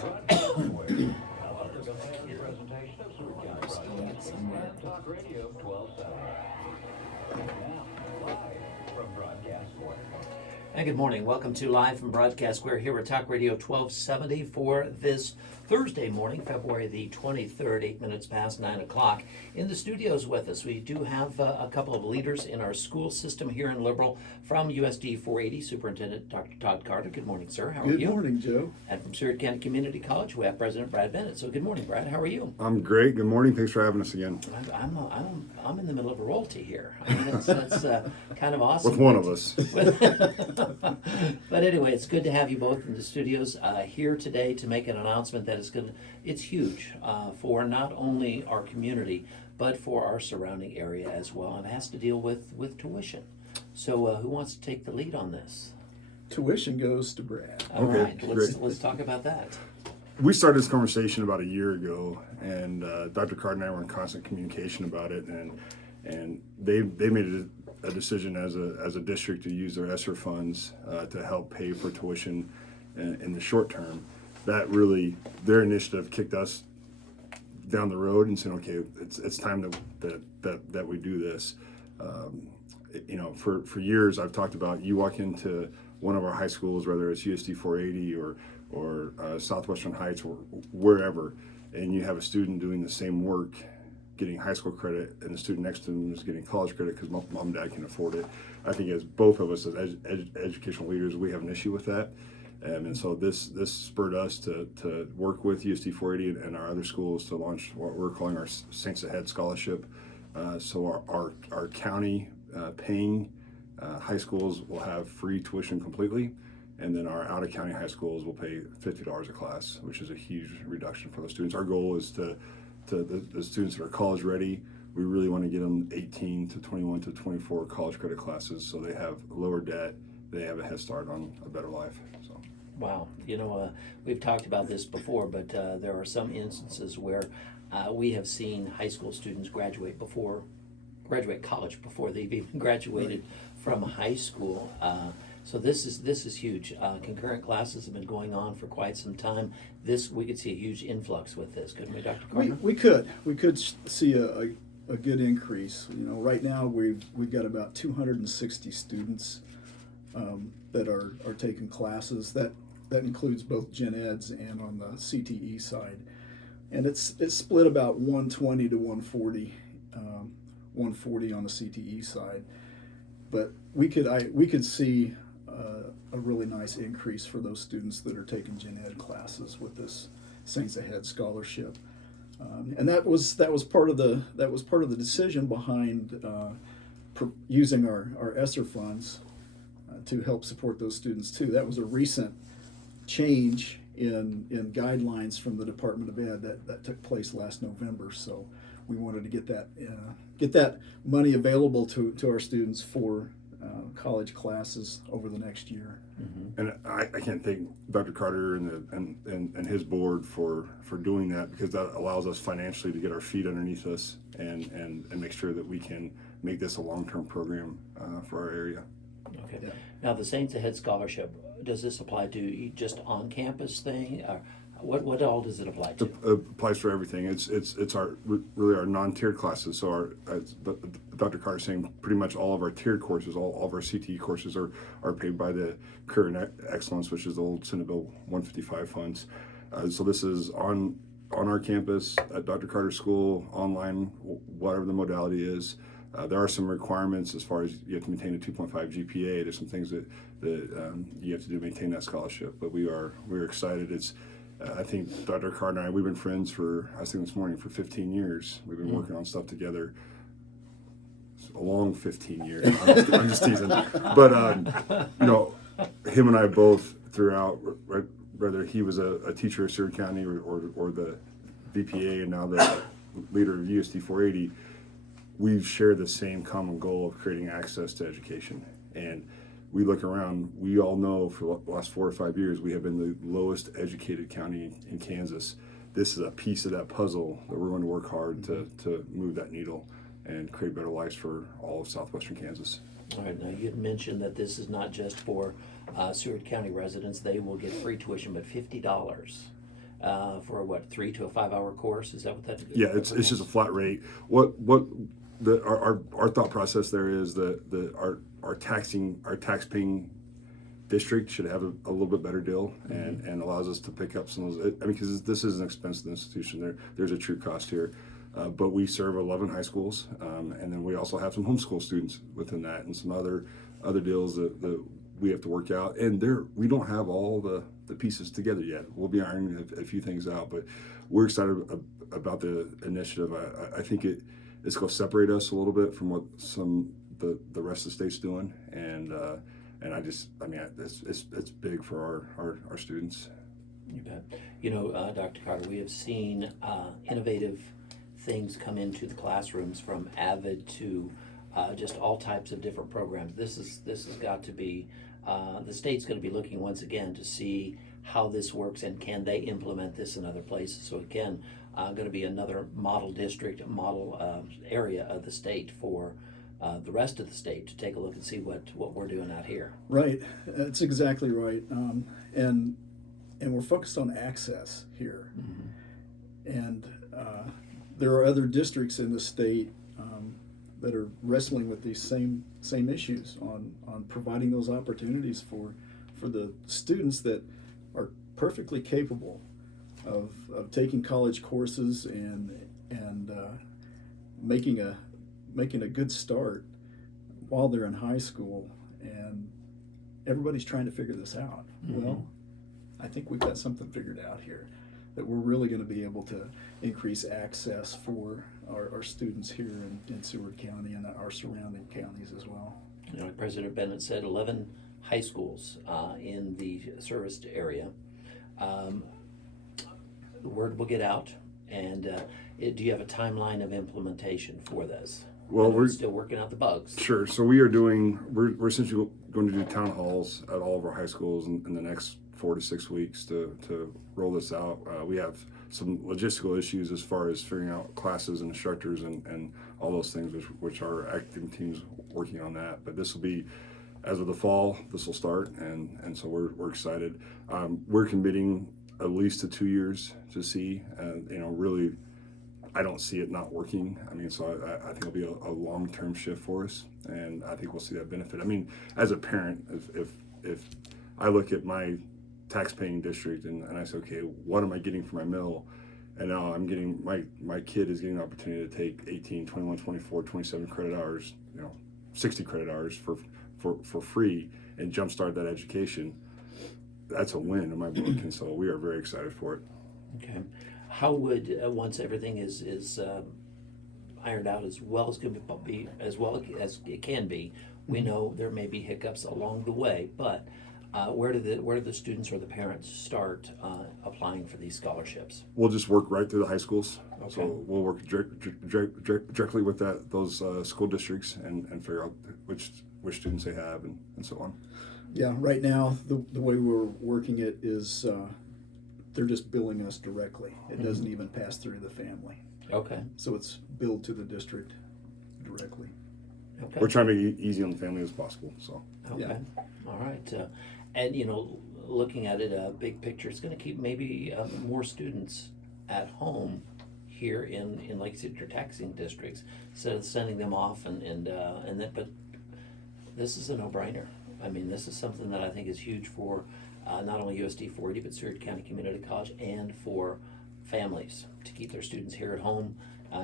Presentation of Superintendent Talk Radio 1270. Now, live from Broadcast Square. And good morning. Welcome to Live from Broadcast Square here at Talk Radio 1270 for this Thursday morning, February the 23rd, 8 minutes past 9 o'clock. In the studios with us, we do have a couple of leaders in our school system here in Liberal. From USD 480, Superintendent Dr. Todd Carter. Good morning, sir. How are you? Good morning, Joe. And from Seward County Community College, we have President Brad Bennett. So good morning, Brad. How are you? I'm great. Good morning. Thanks for having us again. I'm in the middle of a royalty here. I mean, it's kind of awesome. With one of us. But anyway, it's good to have you both in the studios here today to make an announcement that it's huge for not only our community, but for our surrounding area as well. And it has to deal with tuition. So who wants to take the lead on this? Tuition goes to Brad. All Okay, right, great. let's talk about that. We started this conversation about a year ago, and Dr. Carter and I were in constant communication about it, and they made a decision as a district to use their ESSER funds to help pay for tuition in the short term. That really, their initiative kicked us down the road and said, okay, it's time that we do this. For years I've talked about, you walk into one of our high schools, whether it's USD 480 or Southwestern Heights or wherever, and you have a student doing the same work, getting high school credit, and the student next to them is getting college credit because mom and dad can afford it. I think as both of us as educational leaders, we have an issue with that. And so this spurred us to work with USD 480 and our other schools to launch what we're calling our Saints Ahead Scholarship. So our county paying high schools will have free tuition completely, and then our out-of-county high schools will pay $50 a class, which is a huge reduction for those students. Our goal is to the students that are college ready, we really want to get them 18 to 21 to 24 college credit classes so they have lower debt, they have a head start on a better life. So. Wow. We've talked about this before, but there are some instances where we have seen high school students graduate college before they've even graduated from high school. So this is huge. Concurrent classes have been going on for quite some time. We could see a huge influx with this, couldn't we, Dr. Carter? We could see a good increase. Right now we've got about 260 students that are taking classes. That includes both gen eds and on the CTE side, and it's split about 120 to 140. 140 on the CTE side, but we could see a really nice increase for those students that are taking gen ed classes with this Saints Ahead scholarship, and that was part of the decision behind using our ESSER funds to help support those students too. That was a recent change in guidelines from the Department of Ed that took place last November. So we wanted to get that money available to our students for college classes over the next year. Mm-hmm. And I can't thank Dr. Carter and his board for doing that, because that allows us financially to get our feet underneath us and make sure that we can make this a long-term program for our area. Okay. Yeah. Now the Saints Ahead Scholarship, does this apply to just on-campus thing? What all does it apply to? It applies for everything. It's our non-tiered classes. So as Dr. Carter is saying, pretty much all of our tiered courses, all of our CTE courses are paid by the Career and Excellence, which is the old Senate Bill 155 funds. So this is on our campus at Dr. Carter School, online, whatever the modality is. There are some requirements as far as you have to maintain a 2.5 GPA. There's some things that you have to do to maintain that scholarship. But we're excited. I think Dr. Carter and I, we've been friends I was thinking this morning, for 15 years. We've been working on stuff together. It's a long 15 years. I'm just teasing. But, him and I both throughout, whether he was a teacher at Seward County or the VPA and now the leader of USD 480, we've shared the same common goal of creating access to education. And we look around, we all know for the last 4 or 5 years, we have been the lowest educated county in Kansas. This is a piece of that puzzle that we're going to work hard to move that needle and create better lives for all of southwestern Kansas. All right, now you had mentioned that this is not just for Seward County residents. They will get free tuition, but $50. for what, 3 to a 5 hour course? Is that what that? Yeah, it's just a flat rate. Our thought process there is that our tax paying district should have a little bit better deal and allows us to pick up some of those. I mean, because this is an expensive institution. There's a true cost here. But we serve 11 high schools, and then we also have some homeschool students within that, and some other deals that we have to work out. And we don't have all the pieces together yet. We'll be ironing a few things out, but we're excited about the initiative. I think it's going to separate us a little bit from what the rest of the state's doing, and it's big for our students. You bet. You know, Dr. Carter, we have seen innovative things come into the classrooms, from AVID to just all types of different programs. This has got to be, the state's going to be looking once again to see how this works and can they implement this in other places. So again, going to be another model district, model area of the state for the rest of the state to take a look and see what we're doing out here. Right, that's exactly right. And we're focused on access here. And there are other districts in the state that are wrestling with these same issues on providing those opportunities for the students that are perfectly capable of taking college courses and making a good start while they're in high school. And everybody's trying to figure this out. Well, I think we've got something figured out here, that we're really going to be able to increase access for our students here in Seward County and our surrounding counties as well. You know, like President Bennett said, 11 high schools in the serviced area. The word will get out, and do you have a timeline of implementation for this? Well, we're still working out the bugs. Sure. So we're essentially going to do town halls at all of our high schools in the next 4 to 6 weeks to roll this out. We have some logistical issues as far as figuring out classes and instructors and all those things, which our academic team's working on that. But this will be, as of the fall, this will start, and so we're excited. We're committing at least to 2 years to see, really, I don't see it not working. I mean, so I think it'll be a long-term shift for us, and I think we'll see that benefit. I mean, as a parent, if I look at my tax-paying district and I say, okay, what am I getting for my meal? And now I'm getting, my kid is getting an opportunity to take 18, 21, 24, 27 credit hours, 60 credit hours for free and jumpstart that education. That's a win in my book, and so we are very excited for it. Okay. How would, once everything is ironed out as well as can be, as well as it can be, we know there may be hiccups along the way, but where do the students or the parents start applying for these scholarships? We'll just work right through the high schools. Okay. So we'll work directly with those school districts and figure out which students they have and so on. Yeah, right now the way we're working it is they're just billing us directly. It doesn't even pass through the family. Okay. So it's billed to the district directly. Okay. We're trying to make it easy on the family as possible. So. Okay. Yeah. All right. And looking at it, big picture, it's going to keep maybe more students at home here in like you said, your taxing districts, instead of sending them off and then. But this is a no-brainer. I mean, this is something that I think is huge for not only USD 480 but Seward County Community College, and for families to keep their students here at home,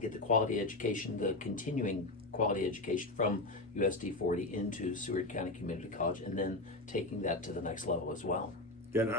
get the quality education, the continuing quality education from USD 480 into Seward County Community College, and then taking that to the next level as well. Yeah, and,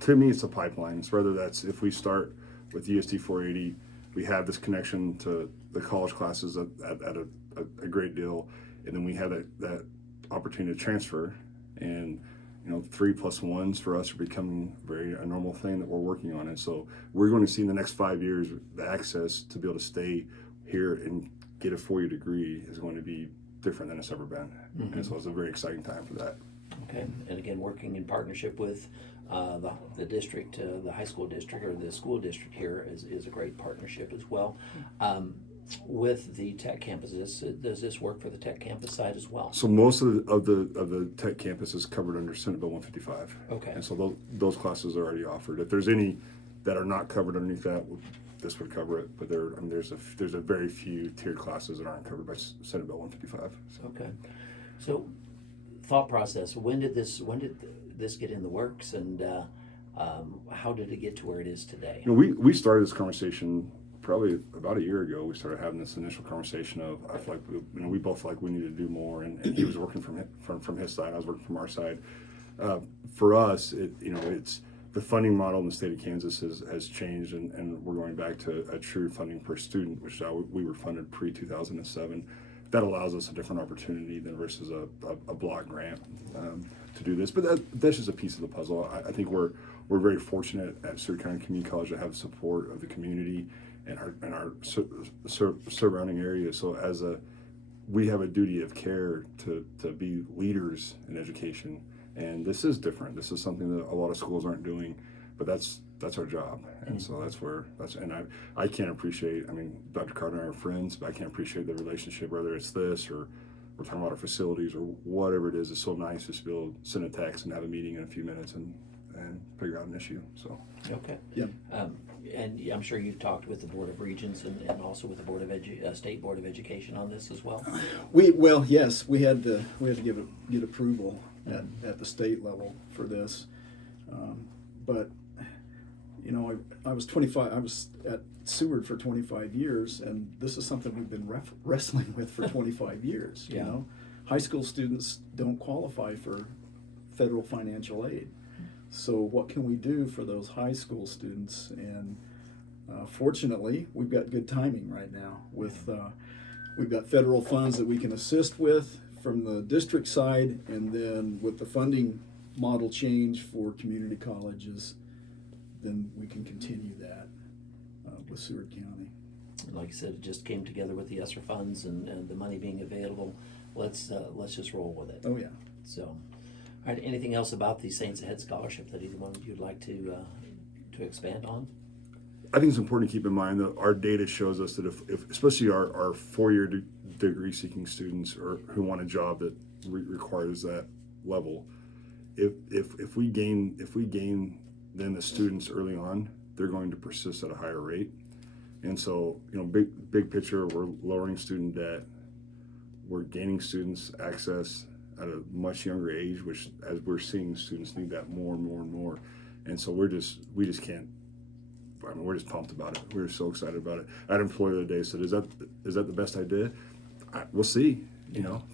to me, it's a pipeline. It's whether that's if we start with USD 480, we have this connection to the college classes at a great deal, and then we have that opportunity to transfer, and 3+1s for us are becoming a normal thing that we're working on. And so we're going to see in the next 5 years the access to be able to stay here and get a 4-year degree is going to be different than it's ever been. And so it's a very exciting time for that. Okay, and again, working in partnership with the district, the high school district or the school district here is a great partnership as well. With the tech campuses, does this work for the tech campus side as well? So most of the tech campus is covered under Senate Bill 155. Okay. And so those classes are already offered. If there's any that are not covered underneath that, this would cover it. But there's a very few tiered classes that aren't covered by Senate Bill 155. So. Okay. So, thought process. When did this get in the works, and how did it get to where it is today? We started this conversation probably about a year ago. We started having this initial conversation of, I feel like we both feel like we need to do more, and he was working from his side, I was working from our side. For us, it's the funding model in the state of Kansas has changed, and we're going back to a true funding per student, which is how we were funded pre-2007. That allows us a different opportunity than versus a block grant to do this. But that's just a piece of the puzzle. I think we're very fortunate at Seward County Community College to have the support of the community and our surrounding areas. So we have a duty of care to be leaders in education. And this is different. This is something that a lot of schools aren't doing, but that's our job. And so I can't appreciate, Dr. Carter and I are friends, but I can't appreciate the relationship, whether it's this or we're talking about our facilities or whatever it is. It's so nice just to be able to send a text and have a meeting in a few minutes and figure out an issue. So. Okay. Yeah. And I'm sure you've talked with the Board of Regents and also with the Board of State Board of Education on this as well. Yes, we had to get approval at the state level for this, but I was 25. I was at Seward for 25 years, and this is something we've been wrestling with for 25 years. Yeah. High school students don't qualify for federal financial aid. So what can we do for those high school students? And fortunately, we've got good timing right now. We've got federal funds that we can assist with from the district side, and then with the funding model change for community colleges, then we can continue that with Seward County. Like I said, it just came together with the ESSER funds and the money being available. Let's just roll with it. Oh yeah. So, all right. Anything else about the Saints Ahead scholarship that either one of you'd like to expand on? I think it's important to keep in mind that our data shows us that if especially our four-year degree-seeking students or who want a job that requires that level, if we gain then the students early on, they're going to persist at a higher rate. And so, big picture, we're lowering student debt, we're gaining students access at a much younger age, which as we're seeing students need that more and more and more. And so we just can't. We're just pumped about it. We're so excited about it. I had an employer the other day said, "Is that the best idea?" We'll see.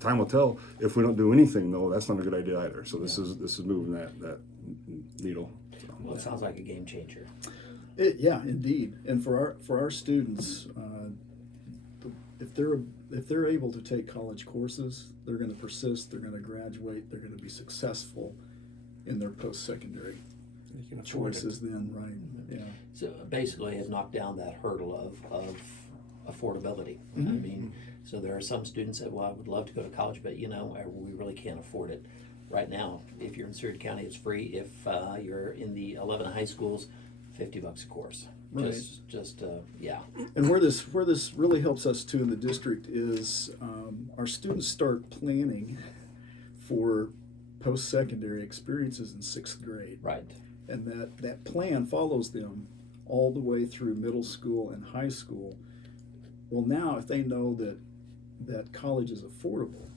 Time will tell. If we don't do anything, though, that's not a good idea either. So this is moving that needle. So. Well, it sounds like a game changer. Yeah, indeed. And for our students, if they're able to take college courses, they're going to persist. They're going to graduate. They're going to be successful in their post-secondary choices. Then, right? Yeah. So basically, have knocked down that hurdle of affordability. Mm-hmm. So there are some students that, I would love to go to college, but we really can't afford it right now. If you're in Seward County, it's free. If you're in the 11 high schools, $50 a course. Right. Yeah. And where this really helps us too in the district is our students start planning for post-secondary experiences in 6th grade. Right. And that plan follows them all the way through middle school and high school. Well, now if they know that college is affordable,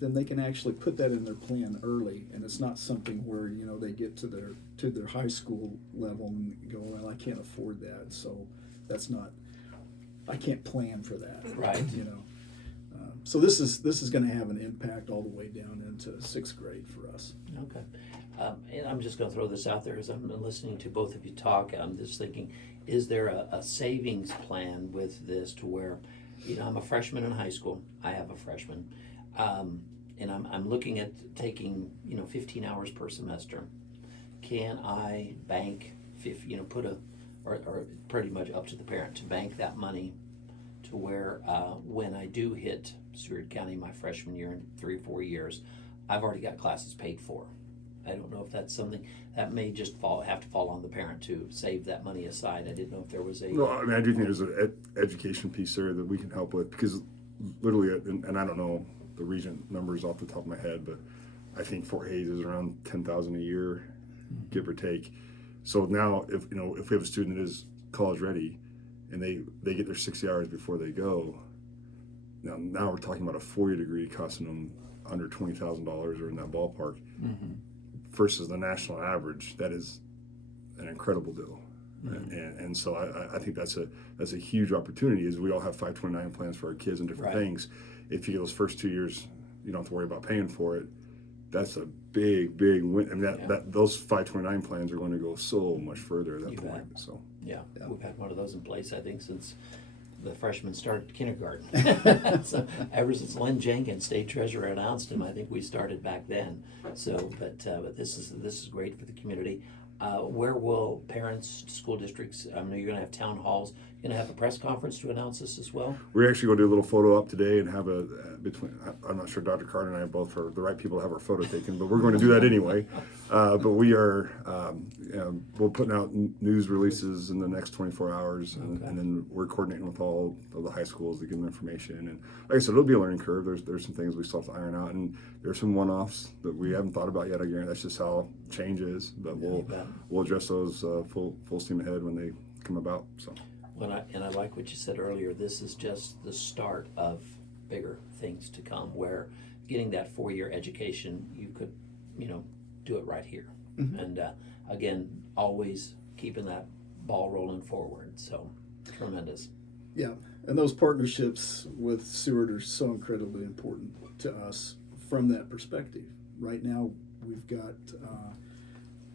then they can actually put that in their plan early, and it's not something where they get to their high school level and go, well, I can't afford that, so I can't plan for that. Right. So this is going to have an impact all the way down into 6th grade for us. Okay. And I'm just going to throw this out there as I'm listening to both of you talk. I'm just thinking, is there a savings plan with this to where, I'm a freshman in high school. I have a freshman. And I'm looking at taking, 15 hours per semester. Can I bank, or pretty much up to the parent to bank that money to where when I do hit Seward County my freshman year in 3 or 4 years, I've already got classes paid for. I don't know if that's something that may just have to fall on the parent to save that money aside. I didn't know if there was a. Well, I do think there's an education piece there that we can help with, because literally, and I don't know the Regent numbers off the top of my head, but I think Fort Hays is around $10,000 a year, give or take. So now, if we have a student that is college ready, and they get their 60 hours before they go, now we're talking about a 4-year degree costing them under $20,000 or in that ballpark, versus the national average. That is an incredible deal. And so I think that's a huge opportunity. Is we all have 529 plans for our kids and different things. If you get those first 2 years, you don't have to worry about paying for it. That's a big win. I mean, that those 529 plans are going to go so much further at that point. So yeah, we've had one of those in place, I think, since the freshmen started kindergarten. So ever since Lynn Jenkins, state treasurer, announced him, I think we started back then. So, but this is great for the community. Where will parents, school districts, I know you're going to have town halls, you're going to have a press conference to announce this as well? We're actually going to do a little photo op today and have I'm not sure Dr. Carter and I both are the right people to have our photo taken, but we're going to do that anyway. But we are, we're putting out news releases in the next 24 hours, and then we're coordinating with all of the high schools to give them information. And like I said, it'll be a learning curve. There's some things we still have to iron out, and there's some one-offs that we haven't thought about yet. Again, that's just how change is, but we'll address those full steam ahead when they come about. So. And I like what you said earlier. This is just the start of bigger things to come, where getting that 4-year education, you could, do it right here. And again, always keeping that ball rolling forward. So tremendous. Yeah, and those partnerships with Seward are so incredibly important to us from that perspective. Right now, we've got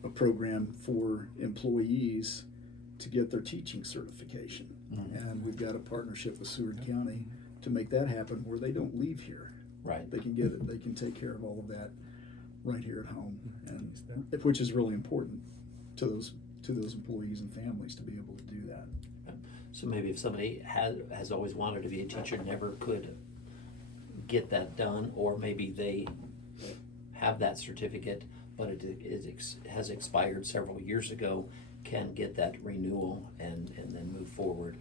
a program for employees to get their teaching certification. And we've got a partnership with Seward County to make that happen, where they don't leave here. Right. They can get it. They can take care of all of that right here at home, and which is really important to those employees and families to be able to do that. So maybe if somebody has always wanted to be a teacher, never could get that done, or maybe they have that certificate, but it has expired several years ago, can get that renewal and then move forward.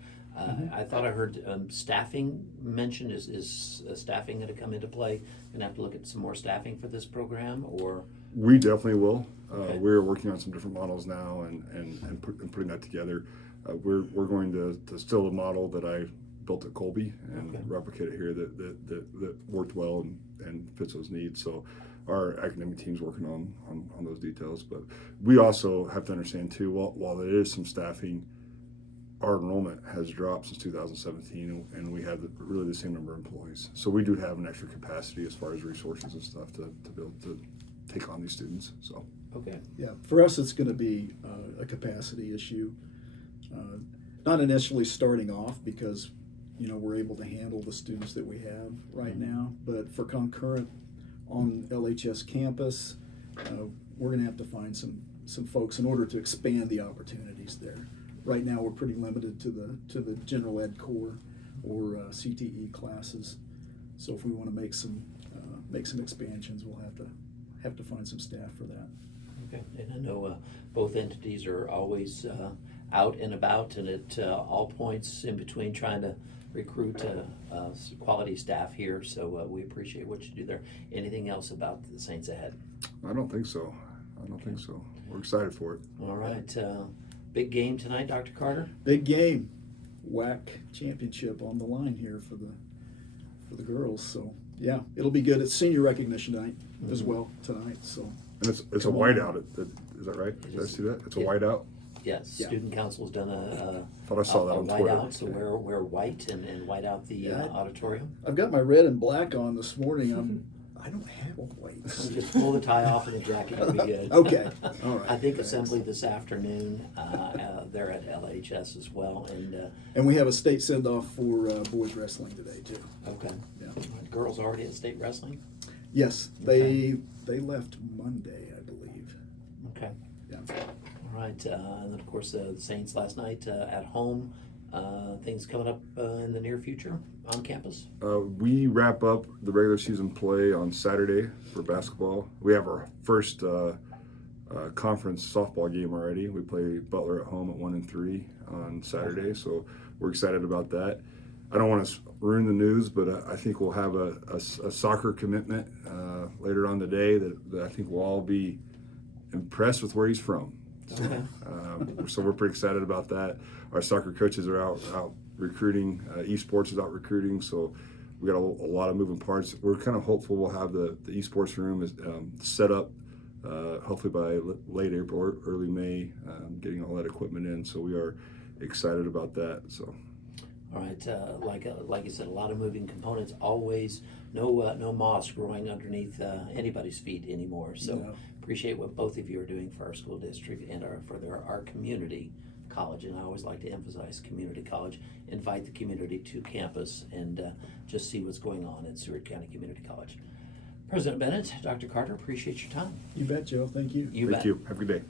I thought I heard staffing mentioned. Is staffing going to come into play? Going to have to look at some more staffing for this program, or? We definitely will. Okay. We're working on some different models now and putting that together. We're going to steal a model that I built at Colby and replicate it here that worked well and fits those needs. So our academic team's working on those details. But we also have to understand too, while there is some staffing, our enrollment has dropped since 2017, and we have really the same number of employees. So we do have an extra capacity as far as resources and stuff to be able to take on these students. So Yeah, for us it's going to be a capacity issue. Not initially starting off, because we're able to handle the students that we have right now, but for concurrent on LHS campus, we're going to have to find some folks in order to expand the opportunities there. Right now, we're pretty limited to the general ed core or CTE classes. So if we want to make some expansions, we'll have to find some staff for that. Okay, and I know both entities are always out and about, and at all points in between trying to recruit quality staff here. So we appreciate what you do there. Anything else about the Saints Ahead? I don't think so. We're excited for it. All right. Big game tonight, Dr. Carter? Big game. WAC championship on the line here for the girls. So yeah, it'll be good. It's senior recognition night as well tonight. So And it's a whiteout. Is that right? Did I see that? It's a whiteout. Yes, Yeah. Student Council's done a Thought I saw that on Twitter. whiteout, so wear white and white out the auditorium. I've got my red and black on this morning. I don't have a white. Just pull the tie off and the jacket will be good. Okay, all right. I think assembly this afternoon, they're at LHS as well, And we have a state send-off for boys wrestling today too. okay. Yeah. Girls already at state wrestling? Yes, they left Monday, I believe. Okay. Yeah. All right, and then of course the Saints last night at home. Things coming up in the near future on campus? We wrap up the regular season play on Saturday for basketball. We have our first conference softball game already. We play Butler at home at 1-3 on Saturday, so we're excited about that. I don't want to ruin the news, but I think we'll have a soccer commitment later on today that I think we'll all be impressed with where he's from. So we're pretty excited about that. Our soccer coaches are out recruiting. Esports is out recruiting. So we got a lot of moving parts. We're kind of hopeful we'll have the esports room is set up hopefully by late April or early May, getting all that equipment in. So we are excited about that. So. All right, like you said, a lot of moving components. Always no moss growing underneath anybody's feet anymore. So No. appreciate what both of you are doing for our school district and our community college. And I always like to emphasize community college. Invite the community to campus and just see what's going on at Seward County Community College. President Bennett, Dr. Carter, appreciate your time. You bet, Joe. Thank you. You Thank bet. you. Have a good day.